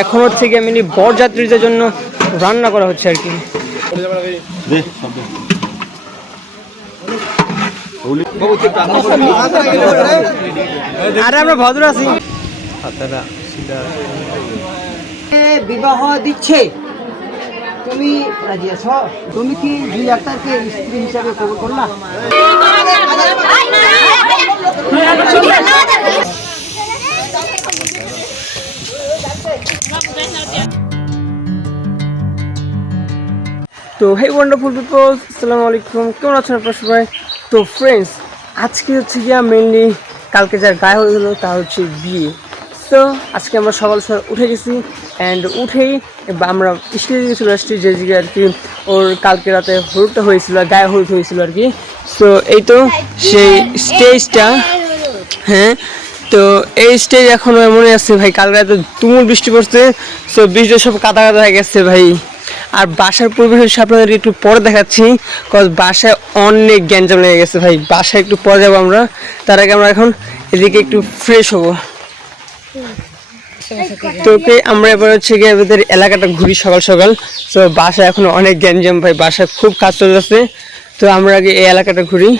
এখন হচ্ছে গিয়ে মিনি বরযাত্রীদের জন্য রান্না করা হচ্ছে আর কি। আরে আমরা ভদ্র আছি। বিবাহ দিচ্ছে, তুমি রাজি আছো? তুমি কি 2 ডাক্তারকে স্ত্রী হিসাবে কবুল করলা? তো হে ওয়ান্ডারফুল পিপল, আসসালামু আলাইকুম, কেমন আছেন আপনারা সবাই? তো ফ্রেন্ডস, আজকে হচ্ছে গিয়া মেনলি কালকে যার গায়ে হলো তা হচ্ছে বিয়ে। তো আজকে আমরা সকাল সকাল উঠে গেছি অ্যান্ড উঠেই আমরা স্টেজে চলে আসছি, যে জায়গায় আর কি ওর কালকে রাতে হলুদটা হয়েছিল, গায়ে হলুদ হয়েছিল আর কি। সো এই তো সেই স্টেজটা, হ্যাঁ। তো এই স্টেজ এখনও মনে আছে ভাই, কাল রাতে তুমুল বৃষ্টি পড়ছে। সো বৃষ্টি সব কাদা কাদা হয়ে গেছে ভাই। আর বাসার পরিবেশ আপনাদের একটু পরে দেখাচ্ছি, কজ বাসায় অনেক গ্যাঞ্জাম লেগে গেছে ভাই। বাসায় একটু পরে যাবো আমরা, তার আগে আমরা এখন এদিকে একটু ফ্রেশ হবো। তোকে আমরা এবার হচ্ছে গিয়ে আমাদের এলাকাটা ঘুরি সকাল সকাল। তো বাসায় এখন অনেক গ্যাঞ্জাম ভাই, বাসায় খুব কাজ চলে যাচ্ছে। তো আমরা আগে এই এলাকাটা ঘুরি,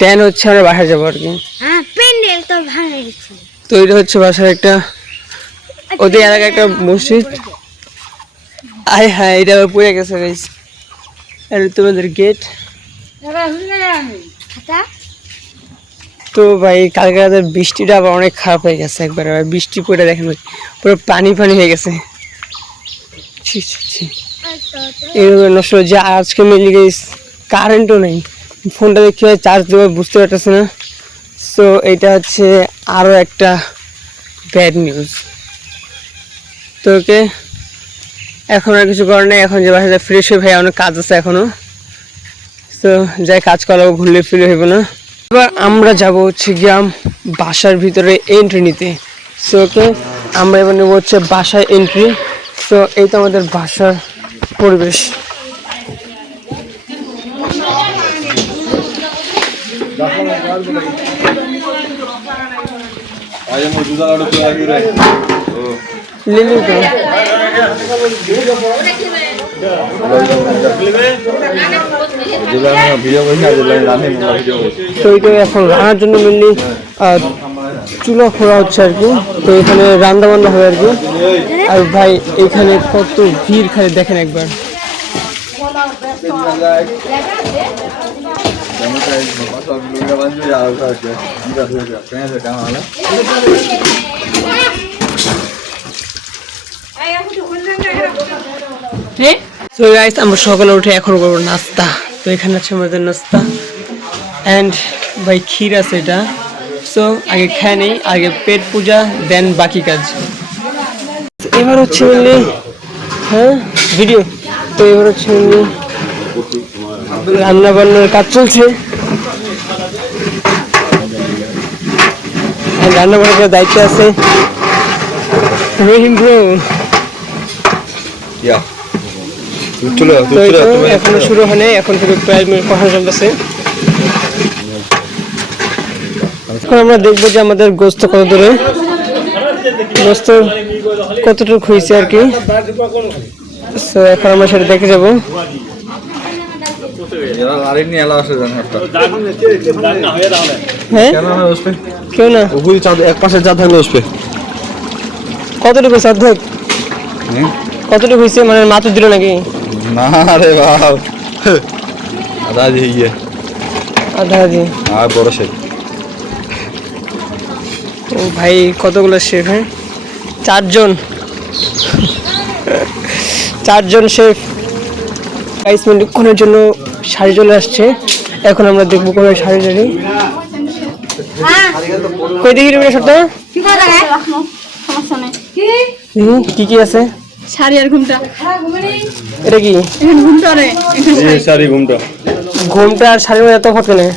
দেন হচ্ছে আমরা বাসায় যাবো আর কি। তো এটা হচ্ছে বাসায় একটা, ওদের এলাকায় একটা মসজিদ। আয় হ্যাঁ, এটা আবার পড়ে গেছে গাইস। আর তোমাদের গেট। তো ভাই কালকে রাতের বৃষ্টিটা আবার অনেক খারাপ হয়ে গেছে একবার। বৃষ্টি পড়ে দেখেন ভাই, পুরো পানি পানি হয়ে গেছে। এইভাবে নষ্ট যে আজকে মিলে গেছে, কারেন্টও নেই, ফোনটাতে কীভাবে চার্জ দেবো বুঝতে পারতেছে না। সো এইটা হচ্ছে আরও একটা ব্যাড নিউজ। তো ওকে, এখন আর কিছু করার নেই, এখন যে বাসায় ফ্রেশ হয়ে ভাই অনেক কাজ আছে এখনও। তো যাই কাজ করাবো, ঘুরলে ফিরে হইব না। এবার আমরা যাব হচ্ছে গিয়ে বাসার ভিতরে এন্ট্রি নিতে। সো ওকে, আমরা এবার নেবো হচ্ছে বাসায় এন্ট্রি। তো এই তো আমাদের বাসার পরিবেশ। তো এইটা এখন রান্নার জন্য মেনলি চুলা খোলা হচ্ছে আর কি। তো এখানে রান্না বান্না হবে আর কি। আর ভাই এখানে কত ভিড়, খালি দেখেন একবার। তো গাইস, আমরা সকালে উঠে এখন করবো নাস্তা। তো এখানে আছে আমাদের নাস্তা অ্যান্ড ভাই ক্ষীর আছে এটা। সো আগে খেয়ে নেই, আগে পেট পূজা, দেন বাকি কাজ। এবার হচ্ছে মেনলি হ্যাঁ ভিডিও। তো এবার হচ্ছে মেনলি রান্না বান্নার কাজ চলছে। রান্না বান্নার দায়িত্ব আছে রহিম ব্রো। এখনো শুরু হয়নি, এখন থেকে প্রায় কথা চলতেছে। এখন আমরা দেখবো যে আমাদের গোস্ত কত দূরে, গোস্ত কতটুকু হয়েছে আর কি। তো এখন আমরা সেটা দেখে যাবো। হ্যাঁ কেউ না, এক পাশে চা থাকলে বসবে। কতটুকু চাঁদ থাক, কতটুকু হয়েছে মানে মাত্র দিল নাকি? না রে বাবা, আধা দিয়ে আধা দিয়ে আর বড় শেফ। ও ভাই কতগুলো শেফ? হ্যাঁ, চারজন শেফ। 22 মিনিটক্ষণের জন্য শাড়ি চলে আসছে। এখন আমরা দেখবো কোনো শাড়ি টাড়ি কই দেখি রে সত্য কি কি আছে। শাড়ি আর ঘুমটা, এটা কি ঘুমটা রে? শাড়ি ঘুমটা, ঘুমটা আর শাড়ির মধ্যে এত ফটো নেই।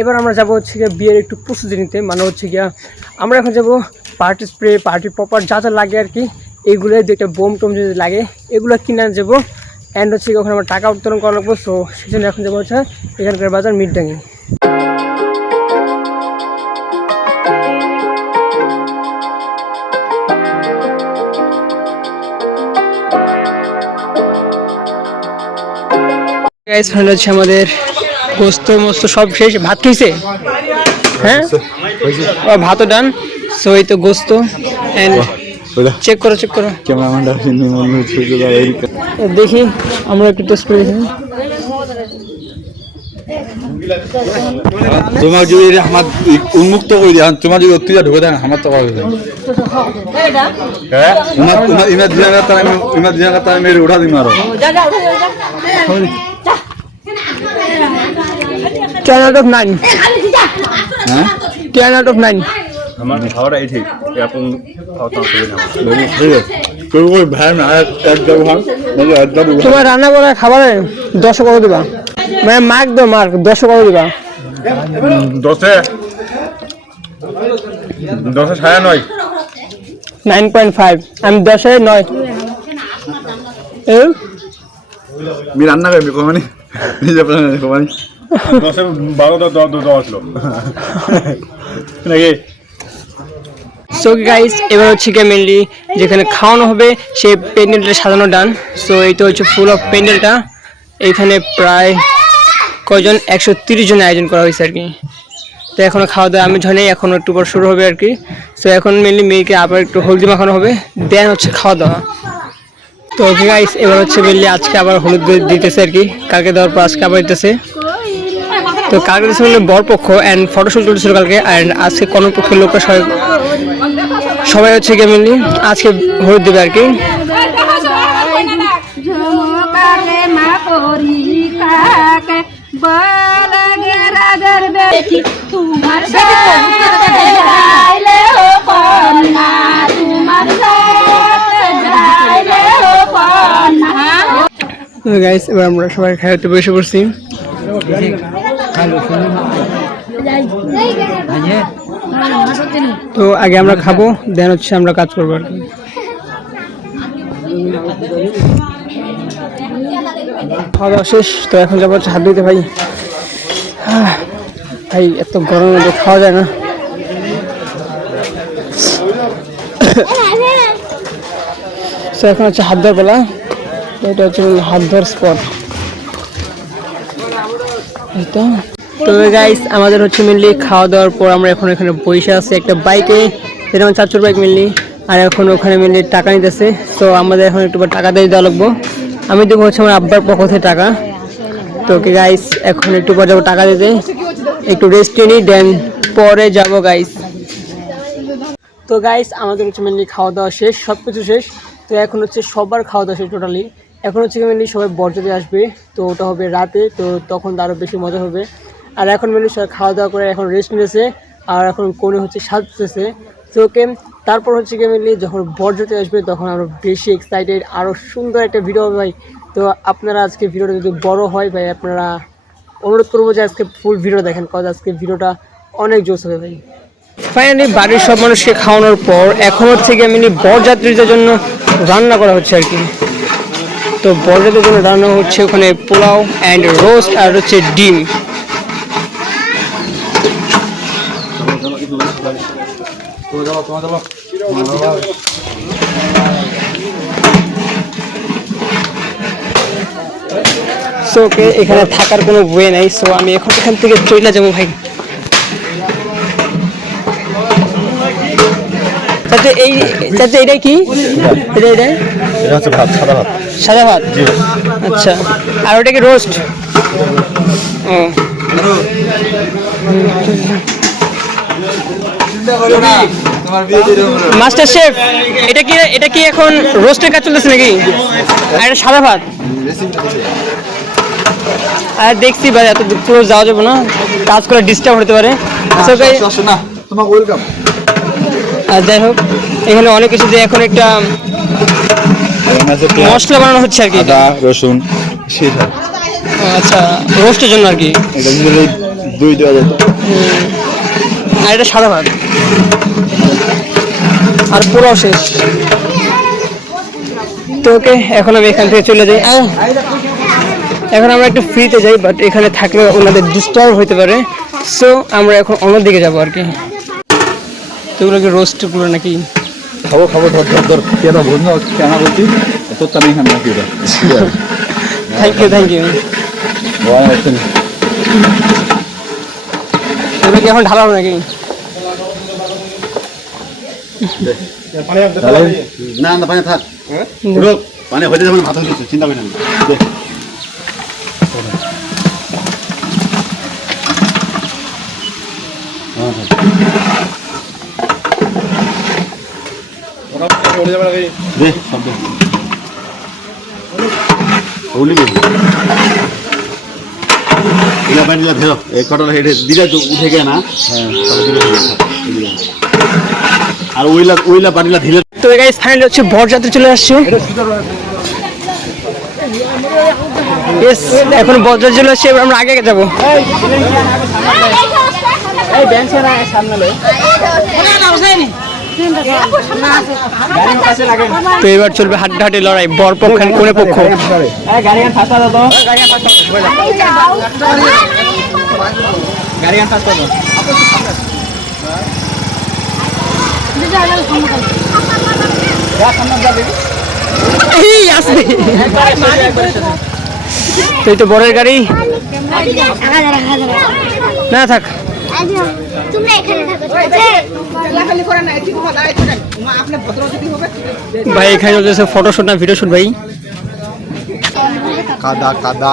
এবার আমরা যাবো হচ্ছে গিয়ে বিয়ের একটু প্রস্তুতি নিতে, মানে হচ্ছে গিয়া আমরা এখন যাবো পার্টি স্প্রে, পার্টি পপার যা যা লাগে আর কি, এইগুলো যেটা বোম টোম যদি লাগে এগুলো কিনে যাবো। অ্যান্ড হচ্ছে ওখানে আমার টাকা উত্তোলন করা লাগবো। সো সেই জন্য এখন যাবো হচ্ছে এখানকার বাজার মিরডাঙ্গি। গাইস ফ্রেন্ড হচ্ছে আমাদের গোস্ত মস্ত সব শেষ। ভাত খেয়েছে? হ্যাঁ ভাতও ডান। সো এই তো গোস্ত এন্ড চেক করো ক্যামেরাম্যানটা দেখি আমরা একটু টেস্ট করে দেখি। তোমার যদি আমার উন্মুক্ত করে দিয়া তোমার যদি অত্যাচার ঢুকে দেন আমার তো হবে হ্যাঁ তোমার ইমার দিনা তার মেরে উঠা দিন আরো 10 out of 9 হ্যাঁ 10 out of 9 আমার খাওয়াটা এই ঠিক এখন খাওয়াটা হবে না ঠিক আছে কেউ ওই ভাই না এক ব্যবহার মানে এক ব্যবহার তোমার রান্না করা খাবারে 10 কত দিবা? মানে মার্ক 10 কত দিবা? 10 সাড়ে 9 9.5 আমি 10 এ 9 मी রান্না করি কমানি নিজে প্ল্যান কমানি 12 আসলো নাকি। সো গাইস এবার হচ্ছে কি মেনলি যেখানে খাওয়ানো হবে সেই প্যান্ডেলটা সাজানো ডান। সো এইটা হচ্ছে ফুল অফ প্যান্ডেলটা। এইখানে প্রায় কয়জন 130 জনের আয়োজন করা হয়েছে আর কি। তো এখনো খাওয়া দাওয়া আমি জানি এখনো একটু পর শুরু হবে আর কি। সো এখন মেনলি মেয়েকে আবার একটু হলদি মাখানো হবে, দেন হচ্ছে খাওয়া দাওয়া। তো গাইস এবার হচ্ছে মেনলি আজকে আবার হলুদ দিতেছে আর কি, কালকে দেওয়ার পর আজকে আবার দিতেছে। তো কালকে দিতেছে মানে বরপক্ষ অ্যান্ড ফটোশ্যুট চলছিল কালকে, অ্যান্ড আজকে কর্মপক্ষের লোকরা সবাই হচ্ছে গিয়ে মেনলি আজকে হলুদ দেবে আর কি। গাইস এবার আমরা সবাই খাইতে বসে পড়ছি। তো আগে আমরা খাবো, দেন হচ্ছে আমরা কাজ করবো আর কি। খাওয়া দাওয়া শেষ, তো এখন যাবো হচ্ছে হাত ধুইতে। ভাই ভাই এত গরমের মধ্যে খাওয়া যায় না। তো এখন হচ্ছে হাত ধোয়ার বেলা, এটা হচ্ছে হাত ধোয়ার স্পট। তো গাইস আমাদের হচ্ছে মেনলি খাওয়া দাওয়ার পর আমরা এখন এখানে বসে আছি একটা বাইকে, যেটা আমার চাচুর বাইক মেনলি। আর এখন ওখানে মেনলি টাকা নিতেছে। তো আমাদের এখন একটু টাকা দিয়ে দেওয়া লাগবো। আমি দেবো হচ্ছে আমার আব্বার পক্ষ থেকে টাকা। তো ওকে গাইস এখন একটু পর যাবো টাকা দিতে, একটু রেস্ট নিই, দেন পরে যাবো গাইস। তো গাইস আমাদের হচ্ছে মেনলি খাওয়া দাওয়া শেষ, সব কিছু শেষ। তো এখন হচ্ছে সবার খাওয়া দাওয়া শেষ টোটালি। এখন হচ্ছে মেনলি সবাই বরযাত্রী আসবে, তো ওটা হবে রাতে, তো তখন আরও বেশি মজা হবে। আর এখন মেনলি সবাই খাওয়া দাওয়া করে এখন রেস্ট নিয়েছে, আর এখন কোণে হচ্ছে সাজতেছে। তো ওকে তারপর হচ্ছে কি মেনলি যখন বরযাত্রী আসবে তখন আরও বেশি এক্সাইটেড, আরও সুন্দর একটা ভিডিও হবে ভাই। তো আপনারা আজকে ভিডিওটা যদি বড় হয় ভাই, আপনারা অনুরোধ করবো যে আজকে ফুল ভিডিও দেখেন, কারণ আজকে ভিডিওটা অনেক জোশ হবে ভাই। ফাইনালি বাড়ির সব মানুষকে খাওয়ানোর পর এখন হচ্ছে গিয়ে মেনলি বরযাত্রীদের জন্য রান্না করা হচ্ছে আর কি। তো বরযাত্রীদের জন্য রান্না হচ্ছে ওখানে পোলাও অ্যান্ড রোস্ট আর হচ্ছে ডিম। সো ওকে এখানে থাকার কোনো ওয়ে নাই, সো আমি এখন এখান থেকে চলে যাবো ভাই। চাচা এটাই কি? এটা হচ্ছে ভাত, সাদা ভাত। সাদা ভাত, আচ্ছা। আর ওটা কি রোস্ট? ও মাস্টার শেফ, এটা কি এখন রোস্টের কাজ চলতেছে নাকি? আর এটা সাদা ভাত। আর দেখছি ভাই এত পুরো যাওয়া যাবে না, কাজ করে ডিস্টার্ব হতে পারে। আর যাই হোক এখানে অনেক কিছু দিয়ে এখন একটা মশলা বানানো হচ্ছে আর কি, আদা রসুন সেটা। আচ্ছা রোস্টের জন্য আর কি। এটা দই দেওয়া যেত। আর এটা সাদা ভাত আর পোলাও শেষ। তো ওকে এখন আমি এখান থেকে চলে যাই। এখন আমরা একটু ফ্রিতে যাই, বাট এখানে থাকলে ওনাদের ডিস্টার্ব হতে পারে। সো আমরা এখন অন্যদিকে যাবো আর কি। তো ওগুলো কি রোস্টগুলো নাকি? খাবো ধর কেন বন্ধ কেন বলছি তো তার এখানে নাকি ওটা। থ্যাংক ইউ এগুলো কি এখন ঢালা হবে নাকি? না না পানি থাক পানি হয়ে যাবে ভাত হচ্ছে চিন্তা করি না উঠে গে না আর ওইলা ওইলা পানিলা ধীরে তো গাইস ফাইনালি হচ্ছে বরযাত্রী চলে আসছে। Yes, এখন বরযাত্রী চলে আসছে, এবার আমরা আগে যাবো। তো এবার চলবে হাড্ডাহাড্ডি লড়াই, বর পক্ষ আর কোনে পক্ষ। এই আসবে। তো এই তো বরের গাড়ি না থাক, তোমরা এখানে থাকো। ভাই এখানে চলতেছে ফটোশুট না ভিডিও শুট ভাই? কাদা কাদা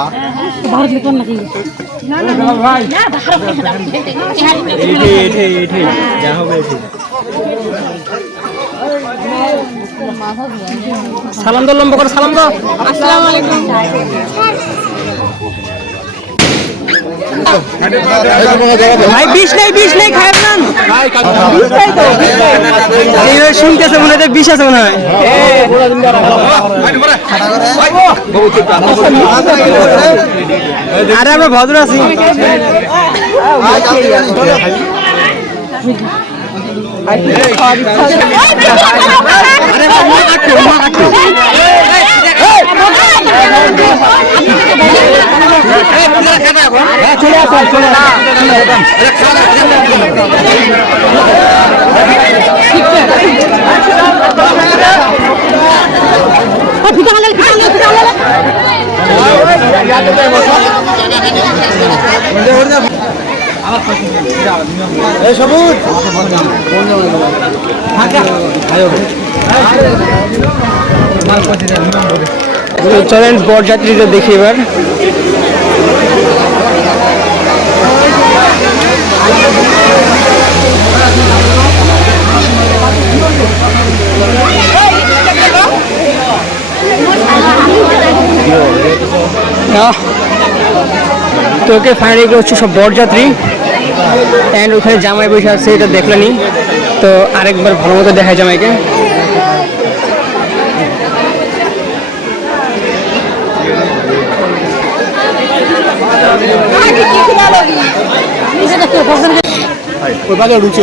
সালাম দাও, লম্বা করে সালাম দাও। আসসালামু আলাইকুম। ভাই বিষ নেই খায় না, এইভাবে শুনতেছে মনে হয় বিষ আছে মনে হয়। আরে আমরা ভদ্র আছি। চলেন বরযাত্রীদের দেখি এবার। তো ওকে ফাইনালি হচ্ছে সব বরযাত্রী অ্যান্ড ওখানে জামাই বসে আছে, এটা দেখলেনি। তো আরেকবার ভালো মতো দেখায় জামাইকে। ওই বাজার ঢুকছে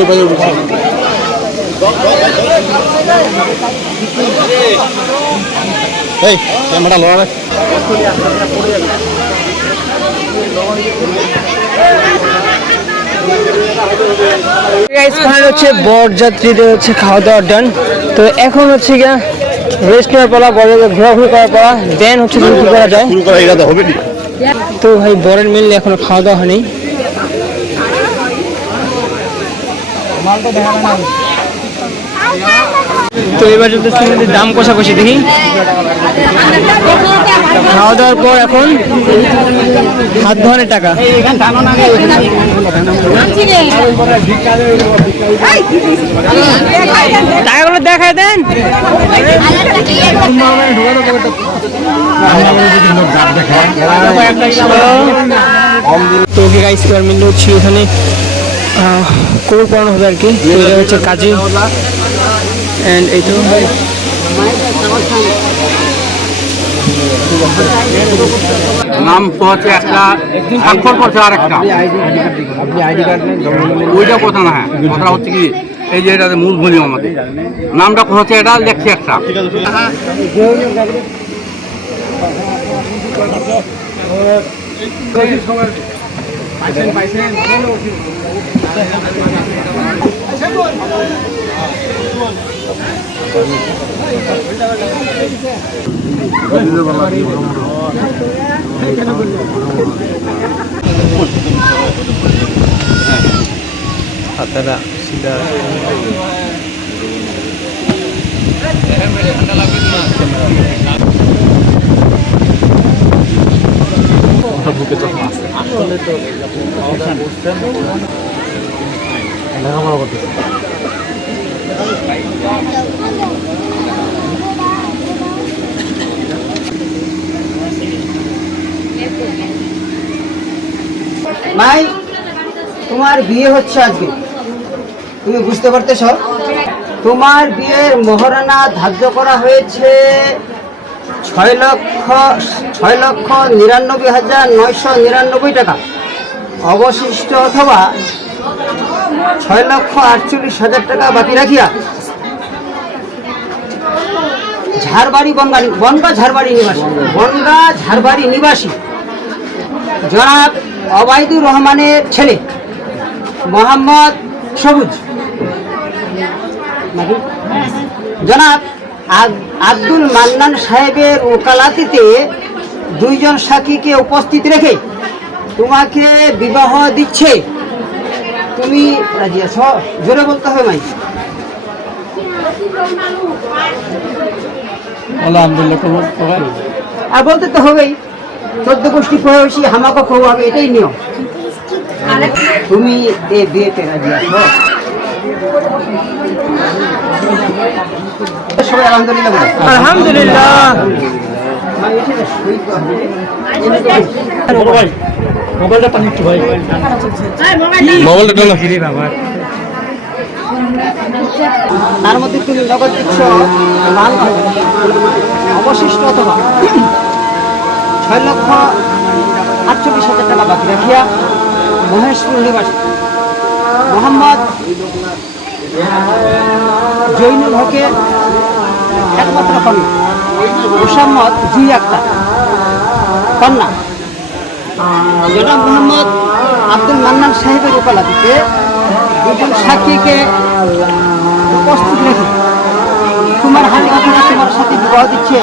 এই ক্যামেরা লড়া হচ্ছে বরযাত্রীদের হচ্ছে খাওয়া দাওয়া ডান। তো এখন হচ্ছে গিয়া রেস্ট নেওয়ার পালা, বরযাত্রী ঘোরাঘুরি করার পালা, দেন হচ্ছে কি করা যায়। শুরু করা এটা হবে না। তো ভাই বরের মিললে এখনো খাওয়া দাওয়া হয়নি। তো এবার যদি দাম কষাকষি দেখি। খাওয়া দাওয়ার পর এখন হাত ধোয়ানোর টাকা। টাকাগুলো দেখায় দেন। তো গাইস এবার মিললে হচ্ছে এখানে কোর পড়ানো হবে আর কি। এটা হচ্ছে কাজী এন্ড এই তো নাম তো হচ্ছে একটা স্বাক্ষর করছে আর একটা ওইটা কথা না। হ্যাঁ কথাটা হচ্ছে কি এই যে এটা মূল ভূমি আমাদের নামটা হচ্ছে এটা লেখছে একটা ভাই তোমার বিয়ে হচ্ছে আজকে, তুমি বুঝতে পারতেছ? তোমার বিয়ের মহারণা ধার্য করা হয়েছে 6,99,999 টাকা অবশিষ্ট, অথবা 6,48,000 টাকা বাকি রাখিয়া ঝাড়বাড়ি বনগা ঝাড়বাড়ি নিবাসী জনাব অবায়দুর রহমানের ছেলে মোহাম্মদ সবুজ, জনাব আব্দুল মান্নান সাহেবের ওকালাতিতে 2 জন সাক্ষীকে উপস্থিত রেখে তোমাকে বিবাহ দিচ্ছে। তুমি রাজি আছো? জোরে বলতে হবে ভাই। আর বলতে তো হবেই, 14 গোষ্ঠী প্রয়সী হামাকে খাওয়াবে, এটাই নিয়ম। তুমি এই বিয়েতে রাজি আছো? সবাই আলহামদুলিল্লাহ বলো। আলহামদুলিল্লাহ। তার মধ্যে তুমি নগদ দিচ্ছ অবশিষ্ট, অথবা 6,48,000 টাকা বাকি রাখিয়া মহেশপুর নিবাসী মোহাম্মদ জৈনুল হকের একমাত্র কন্যা মোসাম্মদ জুই আক্তার কন্যা জনাব মোহাম্মদ আব্দুল মান্নান সাহেবের ওকালাতিতে 2 জন সাক্ষীকে উপস্থিত রেখে তোমার হাতে অথবা তোমার সাথে বিবাহ দিচ্ছে।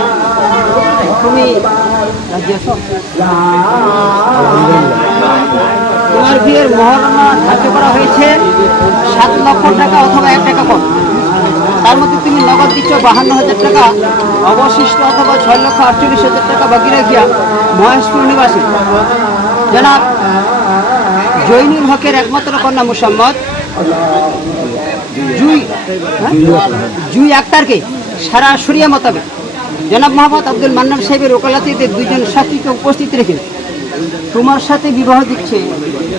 তুমি রাজি আছো? তোমার বিয়ের মহারণা ধার্য করা হয়েছে 7 লক্ষ টাকা অথবা 1 টাকা কম। তার মধ্যে তুমি নগদ দিচ্ছ 52,000 টাকা অবশিষ্ট, অথবা 6,48,000 টাকা বাকি রাখিয়া মহেশপুর নিবাসী জনাব জৈনুল হকের একমাত্র কন্যা মোসাম্মদ জুই আক্তারকে সারা শরিয়া মোতাবেক জনাব মোহাম্মদ আব্দুল মান্নান সাহেবের ওকালাতিতে 2 জন সাক্ষীকে উপস্থিত রেখে তোমার সাথে বিবাহ দিচ্ছে।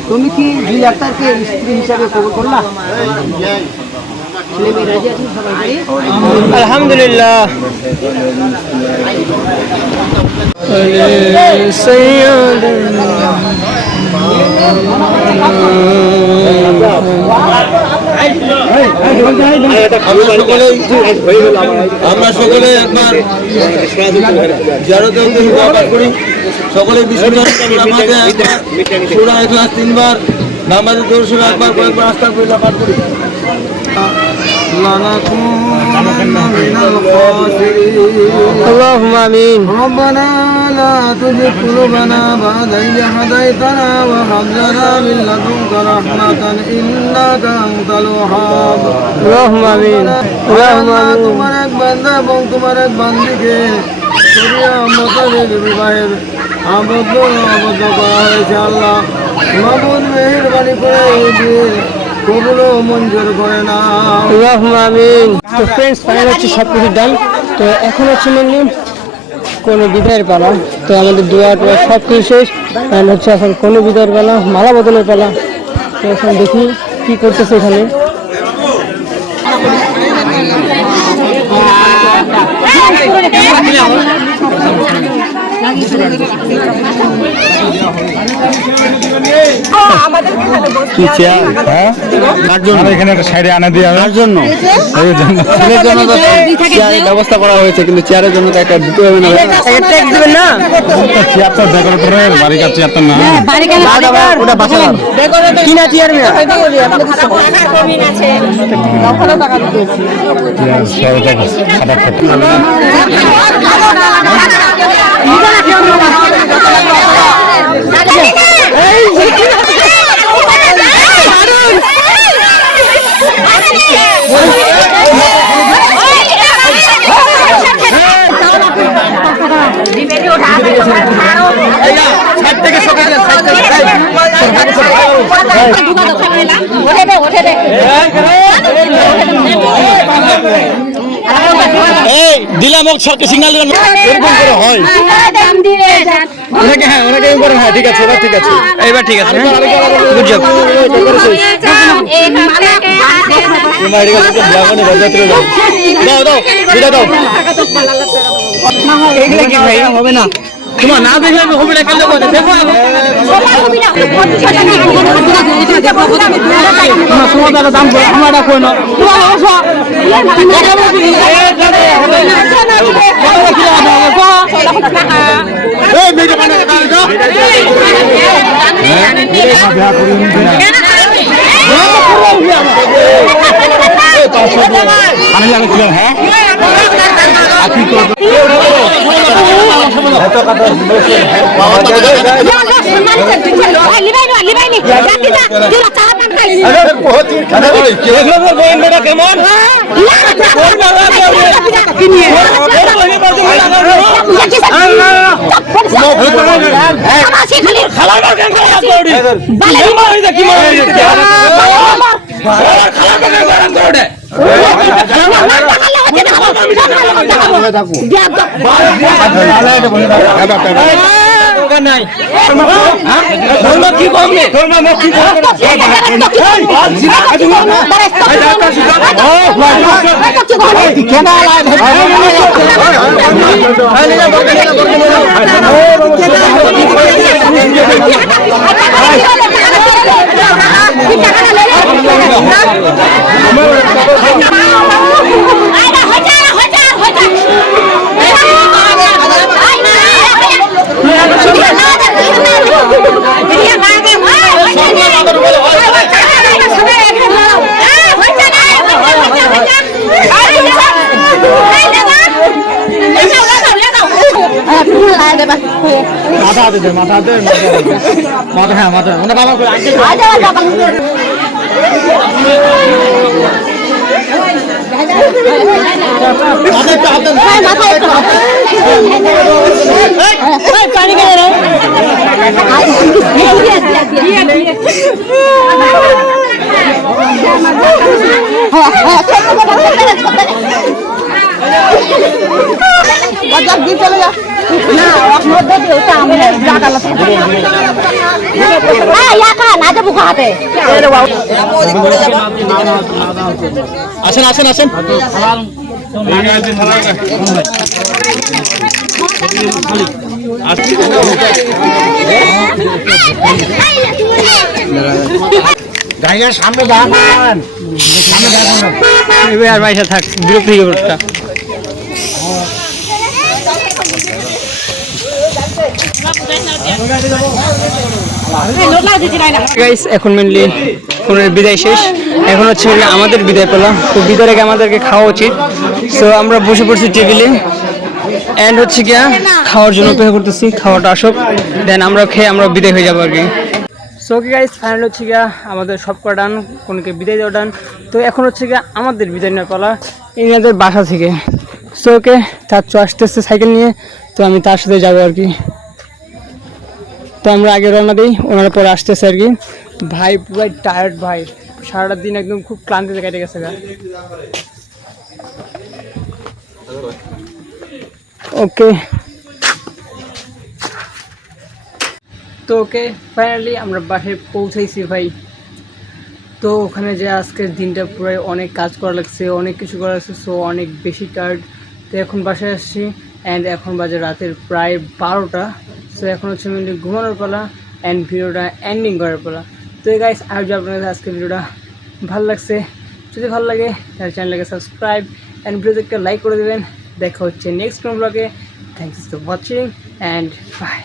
তুমি কি জুই আক্তারকে স্ত্রী হিসাবে কবুল করলা? ছেলে মেয়ে রাজি আছেন সবাই? আলহামদুলিল্লাহ। আমরা সকলে একবার জিয়ারতের উদ্দেশ্যে আহ্বান করি। সকলে বিশ্বনাথ সূরা ইখলাস 3 বার, নামাজের দরুদ শরীফ একবার, কয়েকবার আস্তাগফিরুল্লাহ পাঠ করি। اللهم آمين. ربنا لا تزغ قلوبنا بعد إذ هديتنا وهب لنا من لدنك رحمة إنك أنت الوهاب اللهم آمين. اللهم آمين. তোমার এক বান্দা এবং তোমার এক বান্দিকে শরিয়া মোতাবেক বিবাহের আবদ্ধ করা হয়েছে। আল্লাহ মাবুদ মেহেরবানি করে এই বিয়ে কবুল ও মঞ্জুর করে না। اللهم آمين. তো ফ্রেন্ডস, ফাইনাল হচ্ছে সব কিছু ডান। তো এখন হচ্ছে মেনলি কোনো বিদায়ের পালা। তো আমাদের দোয়া টোয়া সব কিছু শেষ, অ্যান্ড হচ্ছে এখন কোনো বিদায়ের পালা, মালা বদলের পালা। তো এখন দেখি কি করতেছে এখানে। কি চেয়ার? হ্যাঁ, এখানে একটা সাইডে আনা দিয়ে আমার জন্য ছেলের জন্য তো চেয়ারের ব্যবস্থা করা হয়েছে, কিন্তু চেয়ারের জন্য তো একটা দিতে হবে না? ট্যাক্স দিবেন না? চেয়ারটা ডেকোরেটরের বাড়িকার চেয়ারটা না, ওটা বাঁচালাম। কিনা চেয়ার না? দিলাম সরকে সিগন্যাল এরকম করে হয় অনেকে, হ্যাঁ অনেকে করে, হ্যাঁ ঠিক আছে, এবার ঠিক আছে, এবার ঠিক আছে। Good job. এইগুলো কি ভাই হবে না? তোমার না দেখলে হবে না, কেন দেখো? তোমার দাদা দাম করে আমার রাখো না। হ্যাঁ কেমন কি কমবে মাথা হাতে দে, মাথা হাতে, মাথা, হ্যাঁ মাথা, ওটা বাবা করে আসেন আসেন আসেন সামনে দাঁড়ান, আর পয়সা থাক, বিরক্তি ব্যাপারটা। গাইস এখন মেনলি ফোনের বিদায় শেষ, এখন হচ্ছে আমাদের বিদায় পেলা। তো বিদায় আগে আমাদেরকে খাওয়া উচিত। সো আমরা বসে পড়ছি টেবিলে, অ্যান্ড হচ্ছে গিয়া খাওয়ার জন্য অপেক্ষা করতেছি, খাওয়াটা আসুক, দেন আমরা খেয়ে আমরা বিদায় হয়ে যাবো আর কি। সো কি গাইস ফাইনাল হচ্ছে গিয়া আমাদের সব কটা ডান, কোনকে বিদায় দেওয়া ডান। তো এখন হচ্ছে গিয়া আমাদের বিদায় নেওয়ার পালা ইনাদের বাসা থেকে। সো ওকে চাচ্চু আসতেছে সাইকেল নিয়ে, তো আমি তার সাথে যাবো আর কি। তো আমরা আগে রওনা দিই, ওনারা পরে আসতেছে আর কি। ভাই পুরাই টায়ার্ড ভাই, সারাটা দিন একদম খুব ক্লান্তিতে কেটে গেছে গা। ওকে তো ওকে ফাইনালি আমরা বাসায় পৌঁছাইছি ভাই। তো ওখানে যে আজকের দিনটা পুরাই অনেক কাজ করা লাগছে, অনেক কিছু করা লাগছে, সো অনেক বেশি টায়ার্ড। তো এখন বাসায় আসছি, অ্যান্ড এখন বাজে রাতের প্রায় 12টা। সো এখন হচ্ছে মেনলি ঘুমানোর পালা অ্যান্ড ভিডিওটা এন্ডিং করার পালা। তো গাইস আর যদি আপনাদের আজকে ভিডিওটা ভালো লাগছে, যদি ভালো লাগে তাহলে চ্যানেলটাকে সাবস্ক্রাইব অ্যান্ড ভিডিওতে একটা লাইক করে দেবেন। দেখা হচ্ছে নেক্সট কোন ব্লগে। Thanks for watching and by.